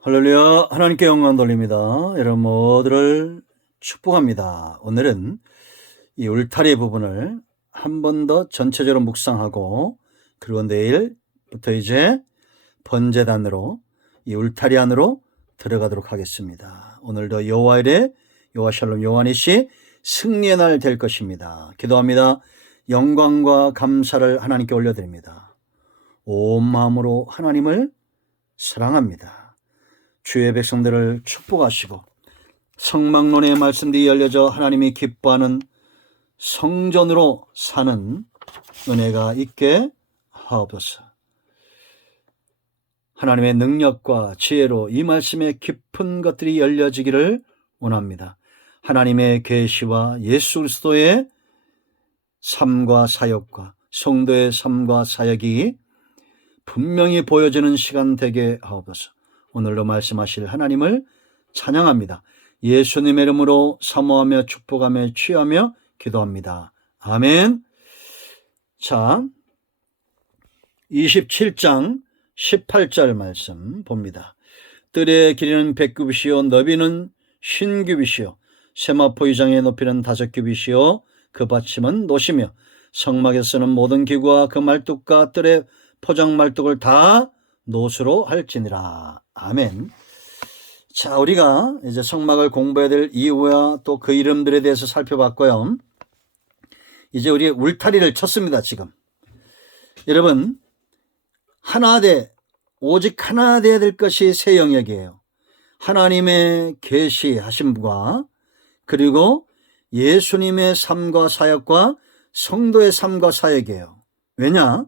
할렐루야. 하나님께 영광 돌립니다. 여러분 모두를 축복합니다. 오늘은 이 울타리 부분을 한 번 더 전체적으로 묵상하고, 그리고 내일부터 이제 번제단으로 이 울타리 안으로 들어가도록 하겠습니다. 오늘도 여호와 이레, 여호와 샬롬, 여호와 니시 승리의 날 될 것입니다. 기도합니다. 영광과 감사를 하나님께 올려드립니다. 온 마음으로 하나님을 사랑합니다. 주의 백성들을 축복하시고 성막론의 말씀들이 열려져 하나님이 기뻐하는 성전으로 사는 은혜가 있게 하옵소서. 하나님의 능력과 지혜로 이 말씀의 깊은 것들이 열려지기를 원합니다. 하나님의 계시와 예수 그리스도의 삶과 사역과 성도의 삶과 사역이 분명히 보여지는 시간 되게 하옵소서. 오늘도 말씀하실 하나님을 찬양합니다. 예수님의 이름으로 사모하며 축복하며 취하며 기도합니다. 아멘. 자, 27장 18절 말씀 봅니다. 뜰의 길이는 100규빗이요 너비는 50규빗이요 세마포 이장의 높이는 5규빗이요 그 받침은 노시며 성막에 쓰는 모든 기구와 그 말뚝과 뜰의 포장 말뚝을 다 노수로 할지니라. 아멘. 자, 우리가 이제 성막을 공부해야 될 이유와 또 그 이름들에 대해서 살펴봤고요. 이제 우리 울타리를 쳤습니다. 지금 여러분, 오직 하나 되어야 될 것이 세 영역이에요. 하나님의 계시하신 분과, 그리고 예수님의 삶과 사역과 성도의 삶과 사역이에요. 왜냐?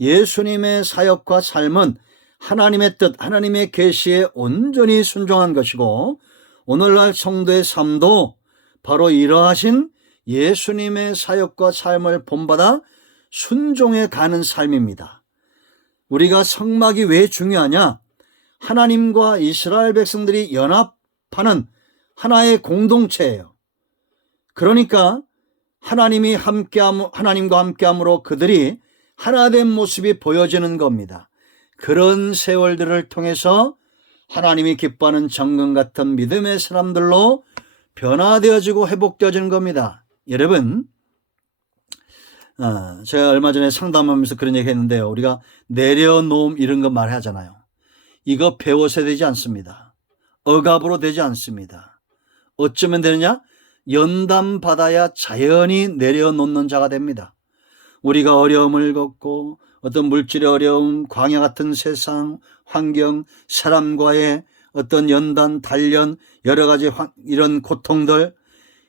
예수님의 사역과 삶은 하나님의 뜻, 하나님의 계시에 온전히 순종한 것이고, 오늘날 성도의 삶도 바로 이러하신 예수님의 사역과 삶을 본받아 순종해 가는 삶입니다. 우리가 성막이 왜 중요하냐? 하나님과 이스라엘 백성들이 연합하는 하나의 공동체예요. 그러니까 하나님과 함께함으로 그들이 하나된 모습이 보여지는 겁니다. 그런 세월들을 통해서 하나님이 기뻐하는 정금 같은 믿음의 사람들로 변화되어지고 회복되어지는 겁니다. 여러분, 제가 얼마 전에 상담하면서 그런 얘기 했는데요. 우리가 내려놓음 이런 거 말하잖아요. 이거 배워서 되지 않습니다. 억압으로 되지 않습니다. 어쩌면 되느냐? 연단받아야 자연히 내려놓는 자가 됩니다. 우리가 어려움을 겪고 어떤 물질의 어려움, 광야 같은 세상, 환경, 사람과의 어떤 연단, 단련, 여러 가지 이런 고통들,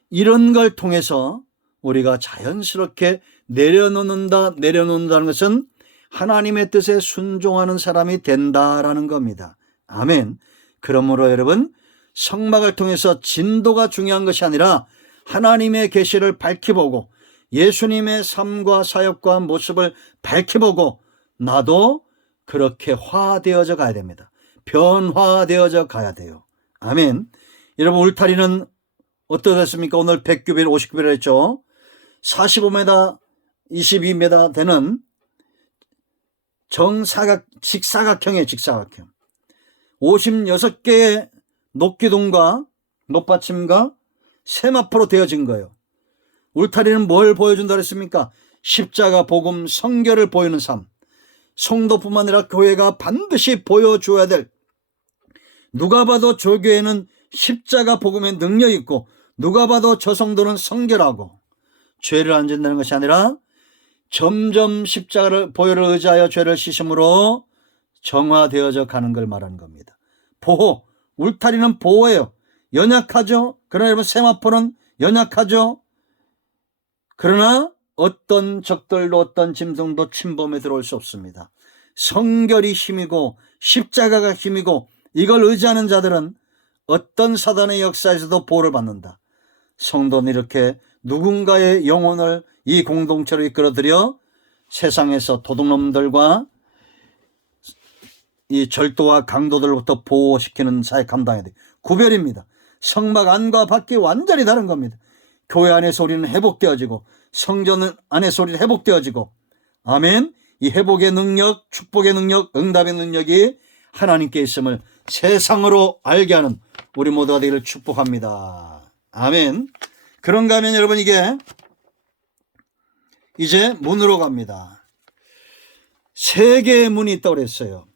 이런 걸 통해서 우리가 자연스럽게 내려놓는다는 것은 하나님의 뜻에 순종하는 사람이 된다라는 겁니다. 아멘. 그러므로 여러분, 성막을 통해서 진도가 중요한 것이 아니라 하나님의 계시를 밝히보고 예수님의 삶과 사역과 모습을 밝히보고 나도 그렇게 화되어져 가야 됩니다. 변화되어져 가야 돼요. 아멘. 여러분, 울타리는 어떻게 됐습니까? 오늘 100규빗, 50규빗 했죠. 45m, 22m 되는 직사각형이에요. 직사각형. 56개의 녹기둥과 높받침과 세마포로 되어진 거예요. 울타리는 뭘 보여준다 그랬습니까? 십자가, 복음, 성결을 보이는 삶. 성도뿐만 아니라 교회가 반드시 보여줘야 될, 누가 봐도 저 교회는 십자가 복음의 능력이 있고 누가 봐도 저 성도는 성결하고, 죄를 안 짓는다는 것이 아니라 점점 십자가를 보혈을 의지하여 죄를 씻음으로 정화되어져 가는 걸 말하는 겁니다. 보호, 울타리는 보호예요. 연약하죠. 그러나 여러분, 세마포는 연약하죠. 그러나 어떤 적들도 어떤 짐승도 침범에 들어올 수 없습니다. 성결이 힘이고 십자가가 힘이고 이걸 의지하는 자들은 어떤 사단의 역사에서도 보호를 받는다. 성도는 이렇게 누군가의 영혼을 이 공동체로 이끌어들여 세상에서 도둑놈들과 이 절도와 강도들로부터 보호시키는 사역 감당해야 돼요. 구별입니다. 성막 안과 밖이 완전히 다른 겁니다. 교회 안의 소리는 회복되어지고 성전 안의 소리는 회복되어지고, 아멘. 이 회복의 능력, 축복의 능력, 응답의 능력이 하나님께 있음을 세상으로 알게 하는 우리 모두가 되기를 축복합니다. 아멘. 그런가 하면 여러분, 이게 이제 문으로 갑니다. 세 개의 문이 있다고 그랬어요.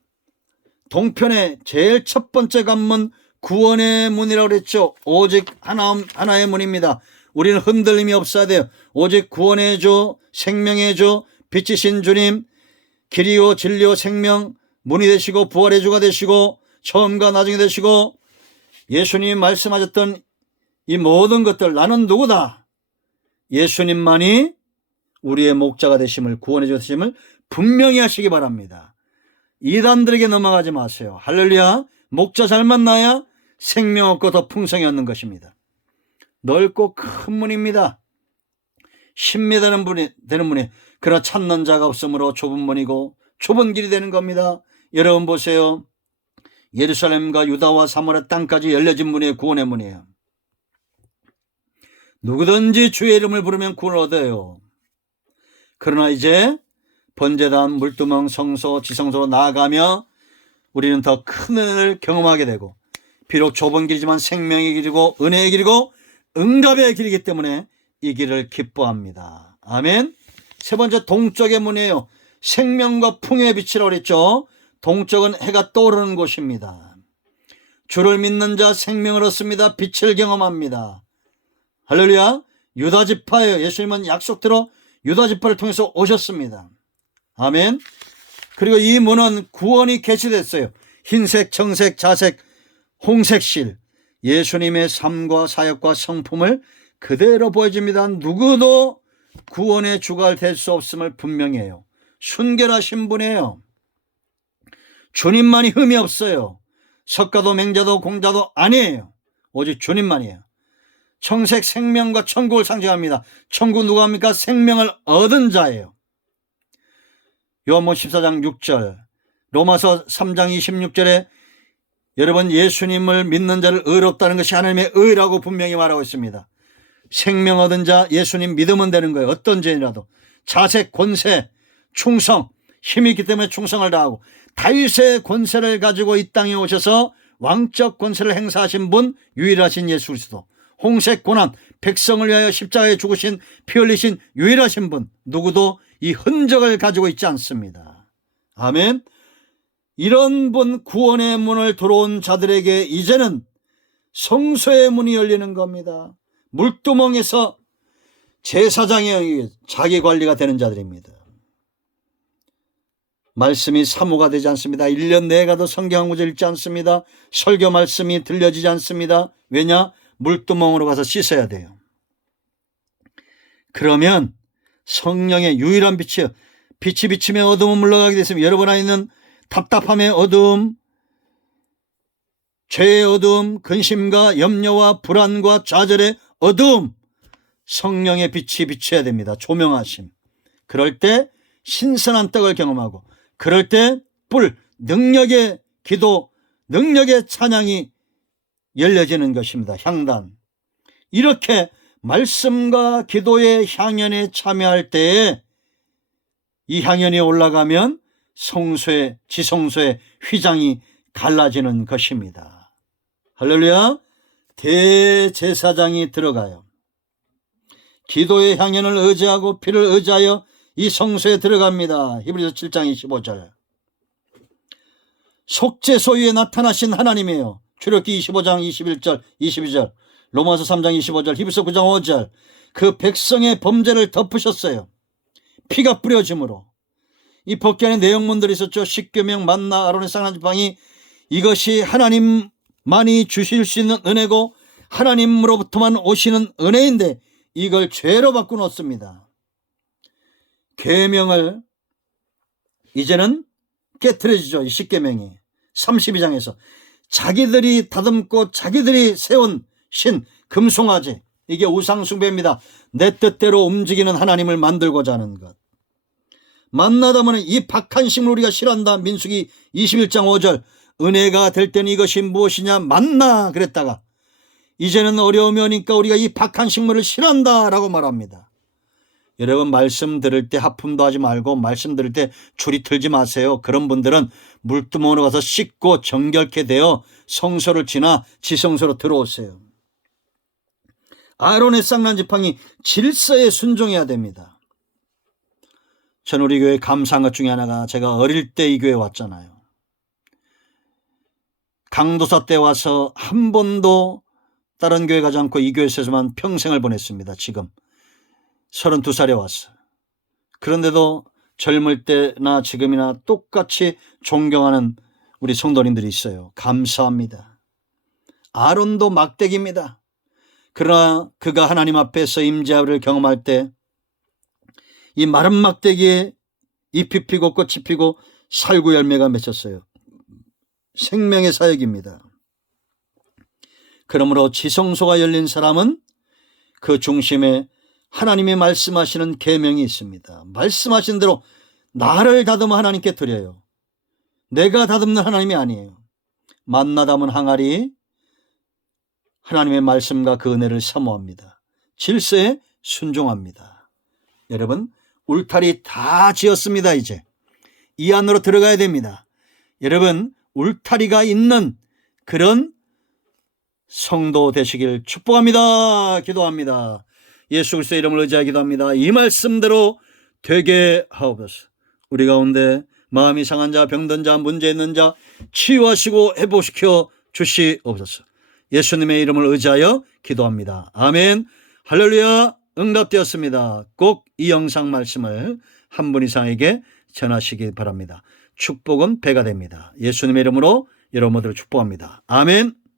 동편의 제일 첫 번째 관문 구원의 문이라고 그랬죠. 오직 하나의 문입니다. 우리는 흔들림이 없어야 돼요. 오직 구원의 주, 생명의 주, 빛이신 주님, 길이요 진리요 생명, 문이 되시고 부활의 주가 되시고 처음과 나중에 되시고 예수님이 말씀하셨던 이 모든 것들, 나는 누구다? 예수님만이 우리의 목자가 되심을, 구원의 주 되심을 분명히 하시기 바랍니다. 이단들에게 넘어가지 마세요. 할렐루야. 목자 잘 만나야 생명 없고 더 풍성히 얻는 것입니다. 넓고 큰 문입니다. 10m 되는 문이, 그러나 찾는 자가 없으므로 좁은 문이고 좁은 길이 되는 겁니다. 여러분 보세요. 예루살렘과 유다와 사마리아 땅까지 열려진 문이 구원의 문이에요. 누구든지 주의 이름을 부르면 구원을 얻어요. 그러나 이제 번제단, 물두멍, 성소, 지성소로 나아가며 우리는 더 큰 은혜를 경험하게 되고, 비록 좁은 길이지만 생명의 길이고 은혜의 길이고 응답의 길이기 때문에 이 길을 기뻐합니다. 아멘. 세 번째, 동쪽의 문이에요. 생명과 풍요의 빛이라고 그랬죠. 동쪽은 해가 떠오르는 곳입니다. 주를 믿는 자 생명을 얻습니다. 빛을 경험합니다. 할렐루야. 유다지파예요. 예수님은 약속대로 유다지파를 통해서 오셨습니다. 아멘. 그리고 이 문은 구원이 개시됐어요. 흰색, 청색, 자색, 홍색실, 예수님의 삶과 사역과 성품을 그대로 보여줍니다. 누구도 구원의 주가 될 수 없음을 분명히 해요. 순결하신 분이에요. 주님만이 흠이 없어요. 석가도 맹자도 공자도 아니에요. 오직 주님만이에요. 청색, 생명과 천국을 상징합니다. 천국 누가 합니까? 생명을 얻은 자예요. 요한복음 14장 6절, 로마서 3장 26절에 여러분, 예수님을 믿는 자를 의롭다는 것이 하나님의 의라고 분명히 말하고 있습니다. 생명 얻은 자, 예수님 믿으면 되는 거예요. 어떤 죄인이라도. 자색, 권세, 충성, 힘이 있기 때문에 충성을 다하고, 다윗의 권세를 가지고 이 땅에 오셔서 왕적 권세를 행사하신 분, 유일하신 예수 그리스도. 홍색 고난, 백성을 위하여 십자가에 죽으신, 피 흘리신 유일하신 분, 누구도 이 흔적을 가지고 있지 않습니다. 아멘. 이런 분, 구원의 문을 들어온 자들에게 이제는 성소의 문이 열리는 겁니다. 물두멍에서 제사장의 자기 관리가 되는 자들입니다. 말씀이 사모가 되지 않습니다. 1년 내에 가도 성경 한 구절 읽지 않습니다. 설교 말씀이 들려지지 않습니다. 왜냐? 물두멍으로 가서 씻어야 돼요. 그러면 성령의 유일한 빛이요, 빛이 비치면 어둠은 물러가게 됐습니다. 여러분 안에 있는 답답함의 어둠, 죄의 어둠, 근심과 염려와 불안과 좌절의 어둠, 성령의 빛이 비춰야 됩니다. 조명하심. 그럴 때 신선한 떡을 경험하고, 그럴 때 뿔, 능력의 기도, 능력의 찬양이 열려지는 것입니다. 향단. 이렇게 말씀과 기도의 향연에 참여할 때에 이 향연이 올라가면 성소의, 지성소의 휘장이 갈라지는 것입니다. 할렐루야. 대제사장이 들어가요. 기도의 향연을 의지하고 피를 의지하여 이 성소에 들어갑니다. 히브리서 7장 25절. 속죄소위에 나타나신 하나님이에요. 출애굽기 25장 21절 22절, 로마서 3장 25절, 히브리서 9장 5절. 그 백성의 범죄를 덮으셨어요. 피가 뿌려짐으로. 이 법궤 안에 내용문들이 있었죠. 십계명, 만나, 아론의 쌍난 지팡이. 이것이 하나님만이 주실 수 있는 은혜고 하나님으로부터만 오시는 은혜인데 이걸 죄로 바꿔놓습니다. 계명을 이제는 깨트려지죠. 이 십계명이 32장에서 자기들이 다듬고 자기들이 세운 신, 금송아지, 이게 우상숭배입니다. 내 뜻대로 움직이는 하나님을 만들고자 하는 것. 만나다면 이 박한 식물 우리가 싫어한다. 민수기 21장 5절. 은혜가 될 때는 이것이 무엇이냐? 만나 그랬다가 이제는 어려움이 오니까 우리가 이 박한 식물을 싫어한다 라고 말합니다. 여러분 말씀 들을 때 하품도 하지 말고 말씀 들을 때 줄이 틀지 마세요. 그런 분들은 물두멍으로 가서 씻고 정결케 되어 성소를 지나 지성소로 들어오세요. 아론의 쌍난 지팡이 질서에 순종해야 됩니다. 전 우리 교회 감사한 것 중에 하나가 제가 어릴 때 이 교회 왔잖아요. 강도사 때 와서 한 번도 다른 교회 가지 않고 이 교회에서만 평생을 보냈습니다. 지금 32살에 왔어요. 그런데도 젊을 때나 지금이나 똑같이 존경하는 우리 성도님들이 있어요. 감사합니다. 아론도 막대기입니다. 그러나 그가 하나님 앞에서 임재를 경험할 때 이 마른 막대기에 잎이 피고 꽃이 피고 살구 열매가 맺혔어요. 생명의 사역입니다. 그러므로 지성소가 열린 사람은 그 중심에 하나님이 말씀하시는 계명이 있습니다. 말씀하신 대로 나를 다듬어 하나님께 드려요. 내가 다듬는 하나님이 아니에요. 만나 담은 항아리, 하나님의 말씀과 그 은혜를 사모합니다. 질서에 순종합니다. 여러분, 울타리 다 지었습니다. 이제 이 안으로 들어가야 됩니다. 여러분, 울타리가 있는 그런 성도 되시길 축복합니다. 기도합니다. 예수 그리스도의 이름을 의지하여 기도합니다. 이 말씀대로 되게 하옵소서. 우리 가운데 마음이 상한 자, 병든 자, 문제 있는 자 치유하시고 회복시켜 주시옵소서. 예수님의 이름을 의지하여 기도합니다. 아멘. 할렐루야. 응답되었습니다. 꼭 이 영상 말씀을 한 분 이상에게 전하시기 바랍니다. 축복은 배가 됩니다. 예수님의 이름으로 여러분 모두를 축복합니다. 아멘.